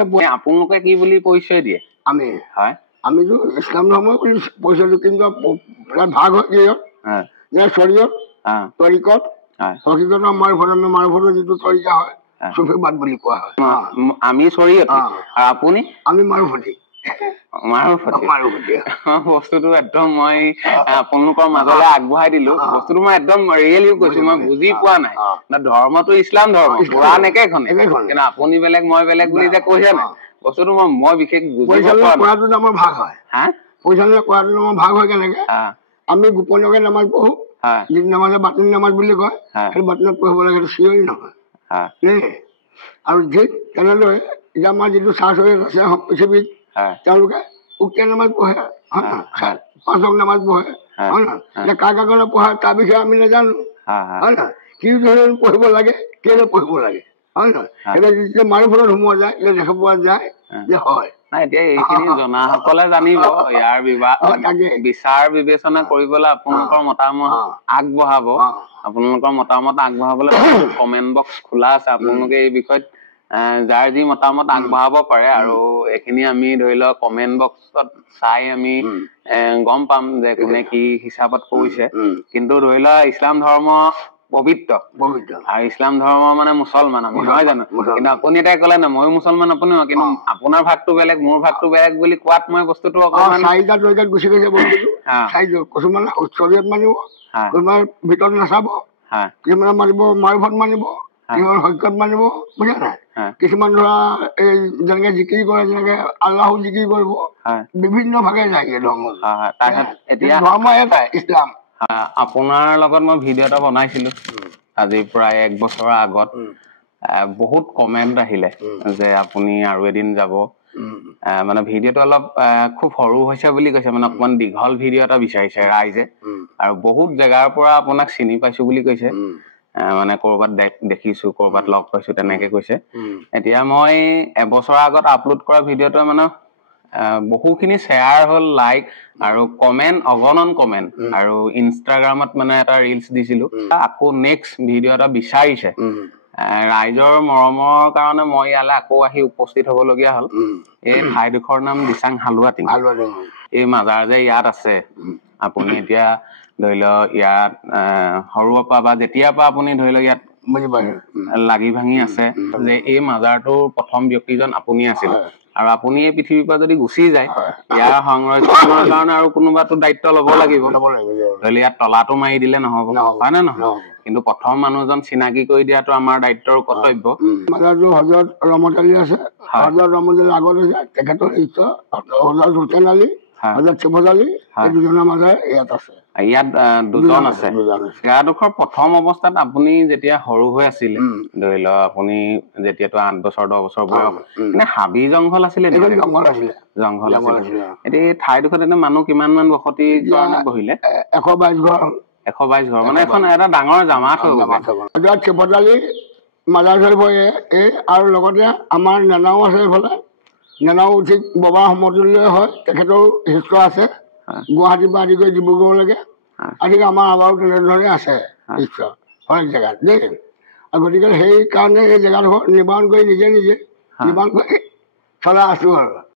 আপোনালোকে কি বুলি পৰিচয় দিয়ে? আমি আমিতো ইছলাম ধৰ্ম বুলি পৰিচয় দিওঁ, কিন্তু ভাগ হয় কি যে শৰীয়ত তৰিকত হকীকত মাৰুফতৰ যিটো তৰিকা হয় চুফিবাদ বুলি কোৱা হয়। আমি শৰীয়ত আৰু আপুনি? আমি মাৰুফতি। বস্তুটো একদম মই আপোনালোকৰ মাজলৈ আগবঢ়াই দিলো। বস্তুটো মই একদম ৰিয়েলি কৈছো, মই বুজি পোৱা নাই। ধৰ্মটো ইছলাম ধৰ্ম, কোৰাণ একেখনে, কিন্তু আপুনি বেলেগ মই বেলেগ বুলি যে কৈছে নাই, বস্তুটো মই বিশেষ বুজি পোৱা নাই। আমাৰ ভাগ হয় পৰিচালনা কৰাটো আমাৰ ভাগ হয়। কেনেকে আমি গোপনীয়কে নামাজ পঢ়ো, যিটো নামাজে বাতিল নামাজ বুলি কয়, সেইটো বাতিলত পঢ়িব লাগে, সেইটো চিঞৰি নহয়। আৰু ঠিক তেনেদৰে এতিয়া আমাৰ যিটো চাৰ্চৰীত আছে পৃথিৱীত, তেওঁলোকে উক্ত নামাজ পঢ়ে, 5 ওয়াক্ত নামাজ পঢ়ে, হয় নহয়? এতিয়া কাৰ কাৰণে পঢ়ে তাৰ বিষয়ে আমি নাজানো, হয় নহয়? কি ধৰণে পঢ়িব লাগে, কেলে পঢ়িব লাগে, হয় নহয়? এতিয়া যেতিয়া মাৰুফলত সোমোৱা যায়, দেখা পোৱা যায় যে হয়। এতিয়া এইখিনি জনাসকলে জানিব, ইয়াৰ বিচাৰ বিবেচনা কৰিবলৈ আপোনালোকৰ মতামত আগবঢ়াব। আপোনালোকৰ মতামত আগবঢ়াবলৈ কমেন্ট বক্স খোলা আছে, আপোনালোকে এই বিষয়ত যাৰ যি মতামত আগবঢ়াব পাৰে। আৰু এইখিনি আমি ধৰি লওক কমেন্ট বক্সত চাই আমি গম পাম যে কোনে কি হিচাপত কৰিছে। কিন্তু ধৰি লওক ইছলাম ধৰ্ম পবিত্ৰ, আৰু ইছলাম ধৰ্ম মানে মুছলমান আমি, নহয় জানো? কিন্তু আপুনি এতিয়া ক'লে না ময়ো মুছলমান, আপুনি কিন্তু আপোনাৰ ভাগটো বেলেগ মোৰ ভাগটো বেলেগ বুলি কোৱাত মই বস্তুটো অকণমান চাৰিটা তৰিকাত গুচি গৈছে বস্তুটো। কিছুমান শৰীয়ত মানিব, কিছুমান ভিতৰত নাচাব, কিছুমানে মানিব মাৰুফত মানিব, কিছুমান হকীকত মানিব, বুজা নাই? কিছুমান ধৰা এই যেনেকে জিকিৰ কৰে, যেনেকে আল্লাহো জিকিৰ কৰিব, বিভিন্ন ভাগে যায় ধৰ্ম। এতিয়া ধৰ্ম এটাই ইছলাম। আপোনাৰ লগত মই ভিডিঅ' এটা বনাইছিলো আজি প্ৰায় 1 বছৰৰ আগত। বহুত কমেন্ট আহিলে যে আপুনি আৰু এদিন যাব, মানে ভিডিঅ'টো অলপ খুব সৰু হৈছে বুলি কৈছে, মানে অকমান দীঘল ভিডিঅ' এটা বিচাৰিছে ৰাইজে। আৰু বহুত জেগাৰ পৰা আপোনাক চিনি পাইছো বুলি কৈছে, মানে কৰবাত দেখিছো, কৰবাত লগ পাইছো, তেনেকে কৈছে। এতিয়া মই 1 বছৰৰ আগত আপলোড কৰা ভিডিঅ'টো মানে বহুখিনি শ্বেয়াৰ হ'ল, লাইক আৰু কমেন্ট, অগণন কমেন্ট। আৰু ইনষ্টাগ্ৰামত মানে এটা ৰিলচ দিছিলো, আকৌ নেক্সট ভিডিঅ' এটা বিচাৰিছে। ৰাইজৰ মৰমৰ কাৰণে মই ইয়ালৈ আকৌ আহি উপস্থিত হবলগীয়া হ'ল। এই ঠাইডোখৰ নাম দিচাং হালুৱাটিং। এই মাজাৰ যে ইয়াত আছে, আপুনি এতিয়া ধৰি লওক ইয়াত সৰুৰ পৰা বা যেতিয়াৰ পৰা আপুনি ধৰি লওক ইয়াত লাগি ভাঙি আছে, যে এই মাজাৰটোৰ প্ৰথম ব্যক্তিজন আপুনি আছিল। আৰু আপুনি এই পৃথিৱীৰ পৰা যদি গুচি যায়, ইয়াৰ সংৰক্ষণৰ কাৰণে আৰু কোনোবাটো দায়িত্ব ল'ব লাগিব। ধৰি ইয়াত তলাটো মাৰি দিলে নহব, হয় নে নহয়? কিন্তু প্ৰথম মানুহজন চিনাকি কৰি দিয়াটো আমাৰ দায়িত্বৰ কৰ্তব্য। মাজাৰটো হযৰত ৰহমত আলী আছে, হযৰত ৰহমত আলী আগত হৈছে তেখেতৰ শিষ্য হযৰত হুছেইন আলী, হযৰত শিৱজ আলী, এই দুজনৰ মাজাৰ ইয়াত আছে। ইয়াত দুজন আছে। ইয়াডোখৰ প্ৰথম অৱস্থাত আপুনি যেতিয়া সৰু হৈ আছিলে, ধৰি লওক আপুনি যেতিয়াতো 8 বছৰ 10 বছৰ বয়স, এনে হাবি জংঘল আছিলে নেকি? জংঘল আছিলে। এতিয়া এই ঠাইডোখৰত এনে মানুহ কিমান মান বসতি বহিলে? 122 ঘৰ। 122 ঘৰ, মানে এখন এটা ডাঙৰ জামাত হৈ গ'ল। হযৰত শিৱজ আলী মাজাৰ চৰিফ এই, আৰু লগতে আমাৰ নেনাও আছে এইফালে। নেনাও ঠিক বাবা সমতুল্য হয়, তেখেতৰ শিষ্য আছে গুৱাহাটীৰ পৰা আদি কৰি ডিব্ৰুগড়লৈকে। আদি আমাৰ আবাৰো তেনেধৰণে আছে শিষ্য অনেক জেগাত দেই। আৰু গতিকে সেই কাৰণে এই জেগাডোখৰ নিৰ্মাণ কৰি নিজে নিৰ্মাণ কৰি চলাই আছো আৰু।